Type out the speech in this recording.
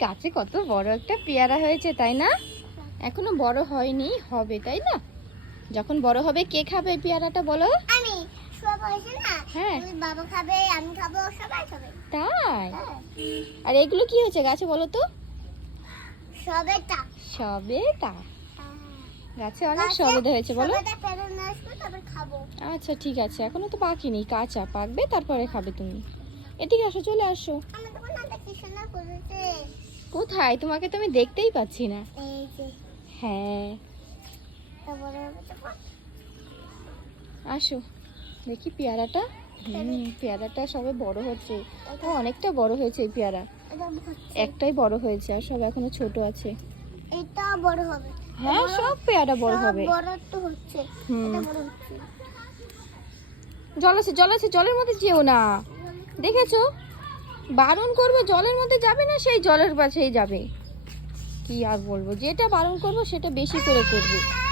গাছে কত বড় একটা পেয়ারা হয়েছে তাই না? এখনও বড় হয়নি হবে তাই না? যখন বড় হবে কে খাবে পেয়ারাটা বলো? আমি। হ্যাঁ। বাবা খাবে আমি খাব সবাই খাবে। তাই? হ্যাঁ। আর এগুলো কি হয়েছে গাছে বলো তো? সবেটা সবে তা। গাছে অনেক সবেদা হয়েছে বলো। সবেটা আচ্ছা ঠিক আছে এখনও তো পাকিনি কাঁচা পাকবে তারপরে খাবে তুমি। এদিকে আসো চলে আসো। কোথায়? তোমাকে তো আমি দেখতেই পাচ্ছি না। হ্যাঁ। আসো। দেখি পেয়ারাটা। হুম পেয়ারাটা সবে বড় হচ্ছে। ও অনেকটা বড় হয়েছে এই পেয়ারা। একটাই বড় হয়েছে আর সব এখনও ছোট আছে। এটা বড় হবে। হ্যাঁ সব পেয়ারা বড় হবে। বড় তো হচ্ছে। এটা বড় হচ্ছে। জল আছে জল আছে জলের মধ্যে যেও না। দেখেছ? বারণ করব, জলের মধ্যে যাবে না, সেই জলের পাশেই যাবে। কি আর বলব, যেটা বারণ করব, সেটা বেশি করে করবে।